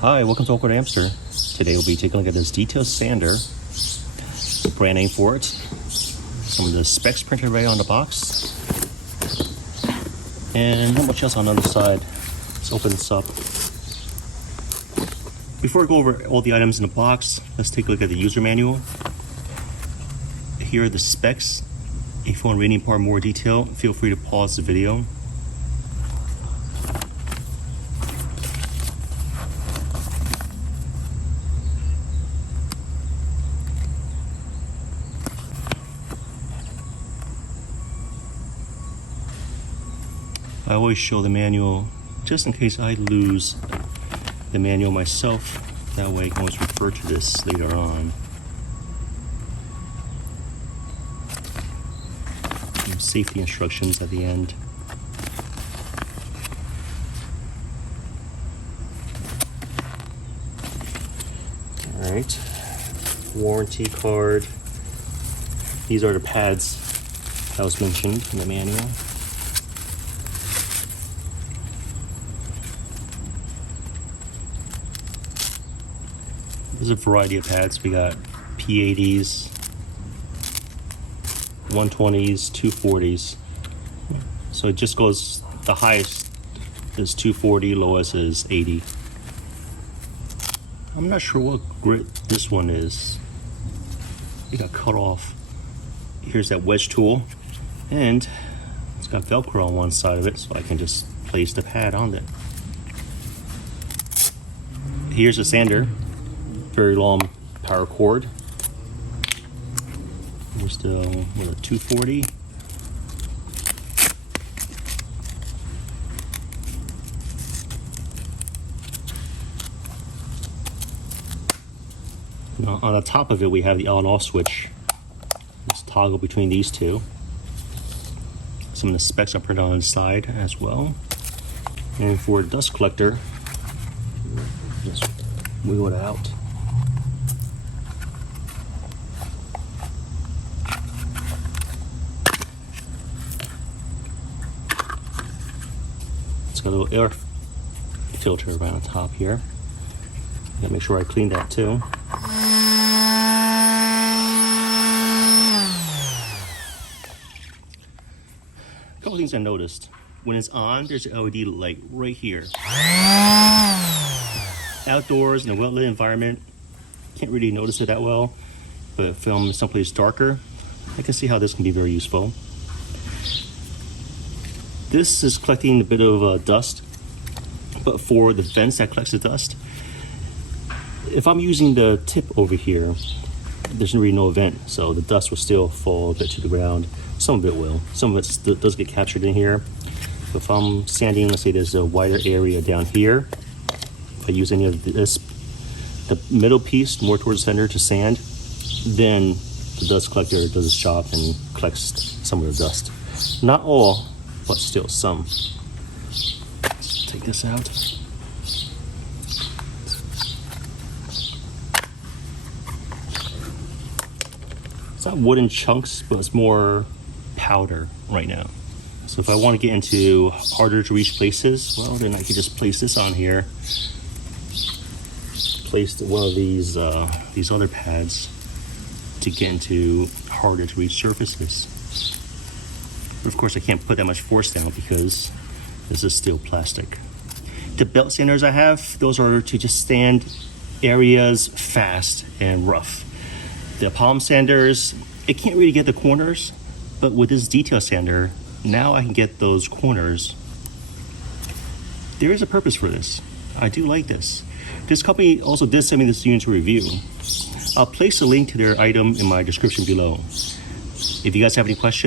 Hi, welcome to AwkwardHamster. Today we'll be taking a look at this detail sander, brand name for it, some of the specs printed right on the box, and not much else on the other side. Let's open this up. Before we go over all the items in the box, let's take a look at the user manual. Here are the specs. If you want to read any part more detail, feel free to pause the video. I always show the manual just in case I lose the manual myself. That way I can always refer to this later on. Some safety instructions at the end. All right, warranty card. These are the pads that was mentioned in the manual. There's a variety of pads. We got P80s, 120s, 240s. So it just goes, the highest is 240, lowest is 80. I'm not sure what grit this one is. It got cut off. Here's that wedge tool, and it's got Velcro on one side of it, so I can just place the pad on it. Here's a sander. Very long power cord. Here's the 240. Now, on the top of it, we have the on off switch. Let's toggle between these two. Some of the specs are printed on the side as well. And for dust collector, just wheel it out. A little air filter around the top here. Gotta make sure I clean that too. A couple things I noticed. When it's on, there's an LED light right here. Outdoors in a well-lit environment, can't really notice it that well, but if I'm someplace darker, I can see how this can be very useful. This is collecting a bit of dust, but for the vents that collects the dust, if I'm using the tip over here, there's really no vent, so the dust will still fall a bit to the ground. Some of it will. Some of it does get captured in here. So if I'm sanding, let's say there's a wider area down here, if I use any of this, the middle piece more towards the center to sand, then the dust collector does its job and collects some of the dust. Not all, but still some. Let's take this out. It's not wooden chunks, but it's more powder right now. So if I want to get into harder to reach places, well, then I can just place this on here. Place one of these other pads to get into harder to reach surfaces. But of course, I can't put that much force down because this is still plastic. The belt sanders I have, those are to just sand areas fast and rough. The palm sanders, it can't really get the corners, but with this detail sander, now I can get those corners. There is a purpose for this. I do like this. This company also did send me this unit to review. I'll place a link to their item in my description below. If you guys have any questions,